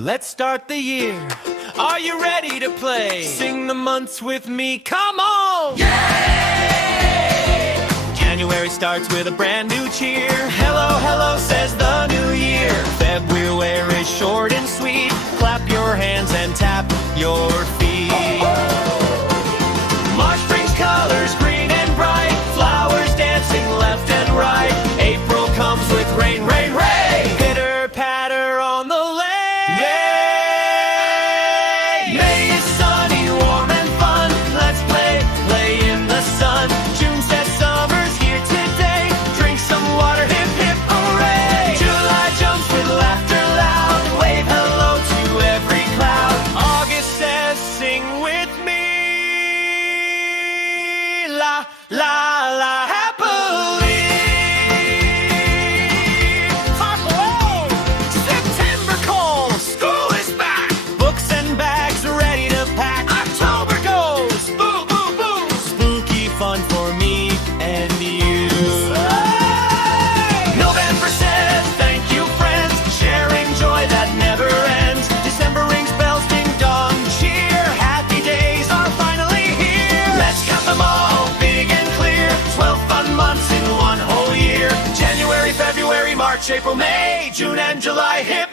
Let's start the year. Are you ready to play? Sing the months with me, come on! Yay! January starts with a brand new cheer. Hello, hello, says the new year. February is short and sweet. Clap your hands and tap your feet. March brings colors green and bright. Flowers dancing left and right. April comes with rain, rain, rain. Pitter patter on the lane. Yay! May is sunny, warm and fun. Let's play, play in the sun. June says summer's here today. Drink some water, hip, hip, hooray. July jumps with laughter loud. Wave hello to every cloud. August says sing with me. La, la, la, happily. September calls, school is back. Books and bags ready to pack. October goes, boo, boo, boo. Spooky fun for me and you. November says thank you, friends. Sharing joy that never ends. December rings bells, ding dong, cheer. Happy days are finally here. Let's count them all, big and clear. 12 fun months in one whole year. January, February, March, April, May, June and July, hip